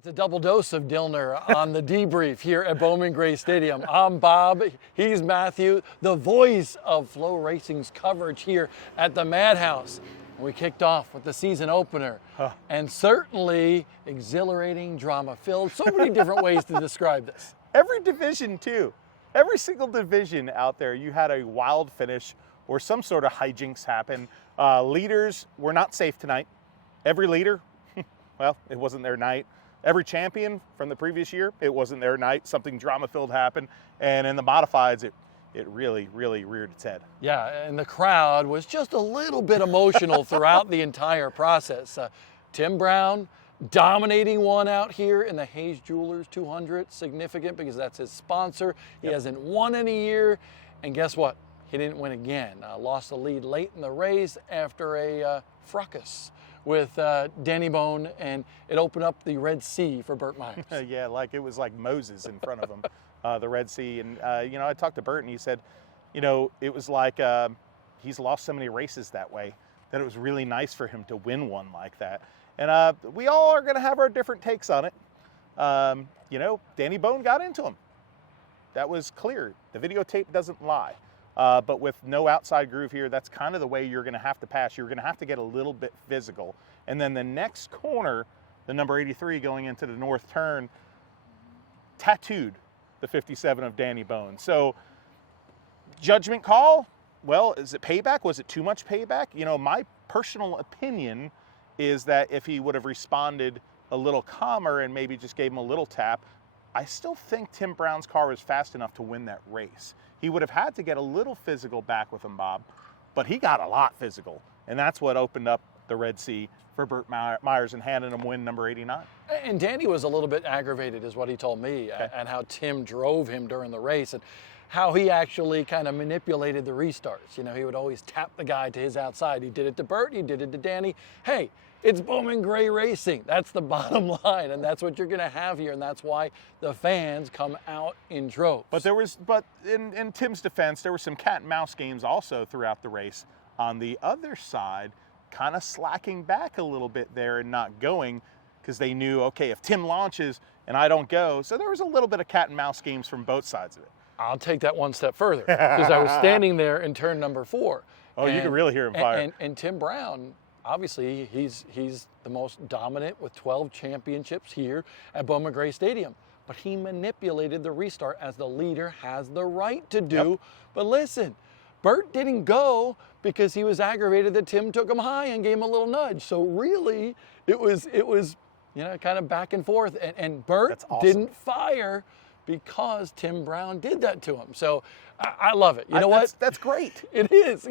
It's a double dose of Dillner on the debrief here at Bowman Gray Stadium. I'm Bob, he's Matthew, the voice of Flow Racing's coverage here at the Madhouse. We kicked off with the season opener, and certainly exhilarating, drama-filled, so many different ways to describe this. Every division too. Every single division out there, you had a wild finish or some sort of hijinks happen. Leaders were not safe tonight. Every leader, well, it wasn't their night. Every champion from the previous year, it wasn't their night. Something drama-filled happened. And in the modifieds, it really, really reared its head. Yeah, and the crowd was just a little bit emotional throughout the entire process. Tim Brown dominating one out here in the Hayes Jewelers 200. Significant because that's his sponsor. He hasn't won in a year. And guess what? He didn't win again. Lost the lead late in the race after a fracas with Danny Bohn, and it opened up the Red Sea for Burt Myers. Yeah, like it was like Moses in front of him, the Red Sea. And, I talked to Burt, and he said, it was like he's lost so many races that way that it was really nice for him to win one like that. And we all are going to have our different takes on it. Danny Bohn got into him. That was clear. The videotape doesn't lie. But with no outside groove here, that's kind of the way you're going to have to pass. You're going to have to get a little bit physical. And then the next corner, the number 83 going into the north turn, tattooed the 57 of Danny Bohn. So judgment call, well, is it payback? Was it too much payback? My personal opinion is that if he would have responded a little calmer and maybe just gave him a little tap, I still think Tim Brown's car was fast enough to win that race. He would have had to get a little physical back with him, Bob, but he got a lot physical, and that's what opened up the Red Sea for Burt Myers and handed him win number 89. And Danny was a little bit aggravated, is what he told me, and how Tim drove him during the race and how he actually kind of manipulated the restarts. He would always tap the guy to his outside. He did it to Burt, he did it to Danny. Hey, it's Bowman Gray Racing. That's the bottom line, and that's what you're going to have here, and that's why the fans come out in droves. But in Tim's defense, there were some cat and mouse games also throughout the race. On the other side, kind of slacking back a little bit there and not going because they knew, okay, if Tim launches and I don't go, so there was a little bit of cat and mouse games from both sides of it. I'll take that one step further because I was standing there in turn number 4. Oh, you can really hear him fire. And Tim Brown, obviously, he's the most dominant with 12 championships here at Bowman Gray Stadium. But he manipulated the restart as the leader has the right to do. Yep. But listen, Burt didn't go because he was aggravated that Tim took him high and gave him a little nudge. So really, it was kind of back and forth. And Burt didn't fire because Tim Brown did that to him. So I love it. You know what? That's great. It is.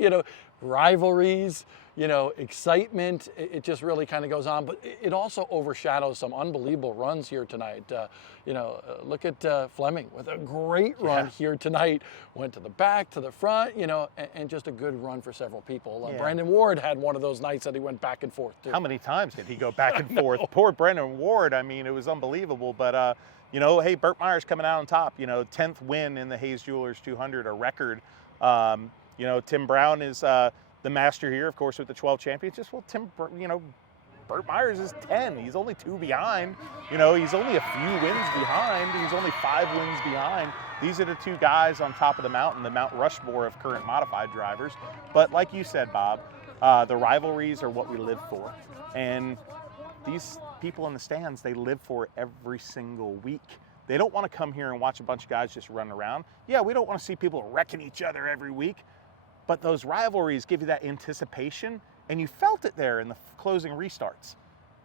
Rivalries, excitement. It just really kind of goes on. But it also overshadows some unbelievable runs here tonight. Look at Fleming with a great run here tonight. Went to the back, to the front, and just a good run for several people. Brandon Ward had one of those nights that he went back and forth too. How many times did he go back and forth? Poor Brandon Ward. I mean, it was unbelievable. But, hey, Burt Myers coming out on top. 10th win in the Hayes Jewelers 200, a record. Tim Brown is the master here, of course, with the 12 championships. Well, Burt Myers is 10. He's only 2 behind. He's only a few wins behind. He's only 5 wins behind. These are the 2 guys on top of the mountain, the Mount Rushmore of current modified drivers. But like you said, Bob, the rivalries are what we live for. And these people in the stands, they live for it every single week. They don't want to come here and watch a bunch of guys just run around. Yeah, we don't want to see people wrecking each other every week. But those rivalries give you that anticipation, and you felt it there in the closing restarts.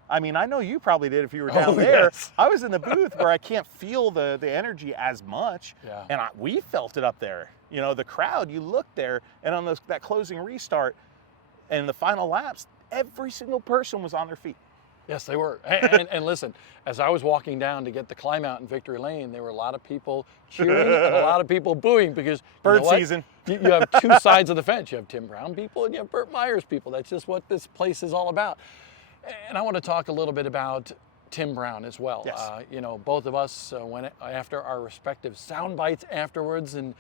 I mean, I know you probably did if you were down there. Yes. I was in the booth where I can't feel the energy as much, and we felt it up there. The crowd, you look there, and on that closing restart and the final laps, every single person was on their feet. Yes, they were. And listen, as I was walking down to get the climb out in Victory Lane, there were a lot of people cheering and a lot of people booing because bird season. You have 2 sides of the fence. You have Tim Brown people and you have Burt Myers people. That's just what this place is all about. And I want to talk a little bit about Tim Brown as well. Yes. Both of us went after our respective sound bites afterwards, and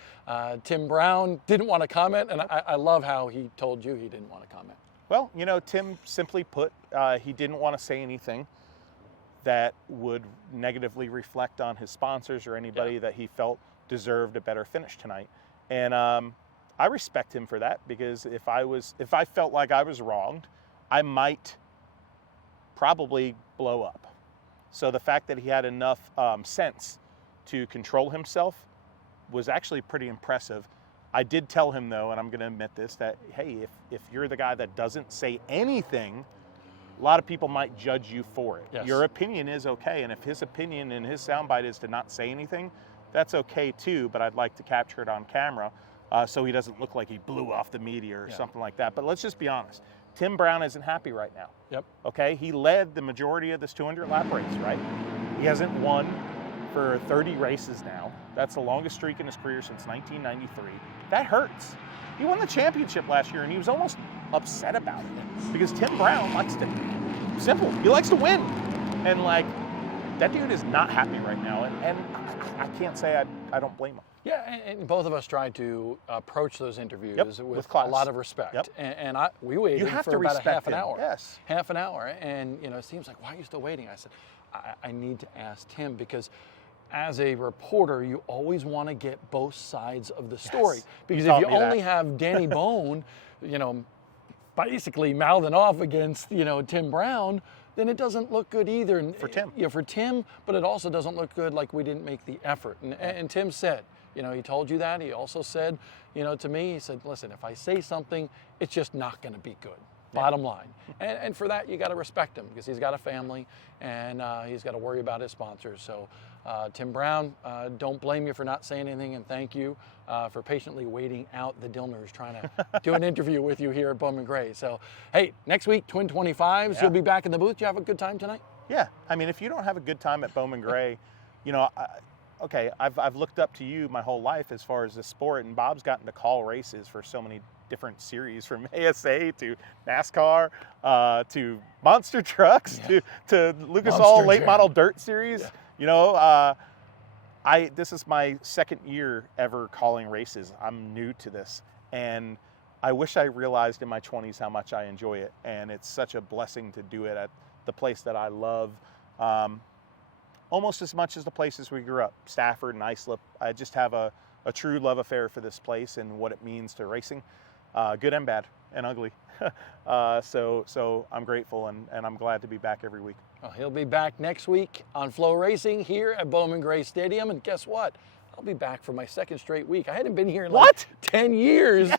Tim Brown didn't want to comment, and I love how he told you he didn't want to comment. Well, Tim simply put, he didn't want to say anything. that would negatively reflect on his sponsors or anybody that he felt deserved a better finish tonight. And I respect him for that, because if I felt like I was wronged, I might probably blow up. So the fact that he had enough sense to control himself was actually pretty impressive. I did tell him, though, and I'm going to admit this, that, hey, if you're the guy that doesn't say anything, a lot of people might judge you for it. Yes. Your opinion is okay, and if his opinion and his soundbite is to not say anything, that's okay too, but I'd like to capture it on camera so he doesn't look like he blew off the media or something like that. But let's just be honest. Tim Brown isn't happy right now. Yep. Okay? He led the majority of this 200-lap race, right? He hasn't won for 30 races now. That's the longest streak in his career since 1993. That hurts. He won the championship last year, and he was almost upset about it because Tim Brown likes to, simple, he likes to win. And, like, that dude is not happy right now, and I can't say I don't blame him. Yeah, and both of us tried to approach those interviews with a class. lot of respect. Yep. And we waited for about respect a half an him. hour. Yes. Half an hour. And, it seems like, why are you still waiting? I said, I need to ask Tim, because as a reporter, you always want to get both sides of the story. Yes. Because You if you taught me only that. have Danny Bohn, basically mouthing off against, Tim Brown, then it doesn't look good either. And, For Tim. Yeah, for Tim, but it also doesn't look good like we didn't make the effort. And Tim said, he told you that. He also said, to me, he said, listen, if I say something, it's just not going to be good. Bottom line. And for that, you got to respect him, because he's got a family and he's got to worry about his sponsors. So, Tim Brown, don't blame you for not saying anything, and thank you for patiently waiting out the Dillners trying to do an interview with you here at Bowman Gray. So, hey, next week, Twin 25s, you'll be back in the booth. You have a good time tonight? Yeah. I mean, if you don't have a good time at Bowman Gray, okay, I've looked up to you my whole life as far as the sport, and Bob's gotten to call races for so many different series, from ASA to NASCAR to monster trucks to Lucas Oil late model dirt series. Yeah. This is my second year ever calling races. I'm new to this, and I wish I realized in my 20s how much I enjoy it, and it's such a blessing to do it at the place that I love. Almost as much as the places we grew up, Stafford and Islip. I just have a true love affair for this place and what it means to racing, good and bad and ugly. So I'm grateful, and I'm glad to be back every week. Well, he'll be back next week on Flow Racing here at Bowman Gray Stadium, and guess what? I'll be back for my second straight week. I hadn't been here in like 10 years. Yes.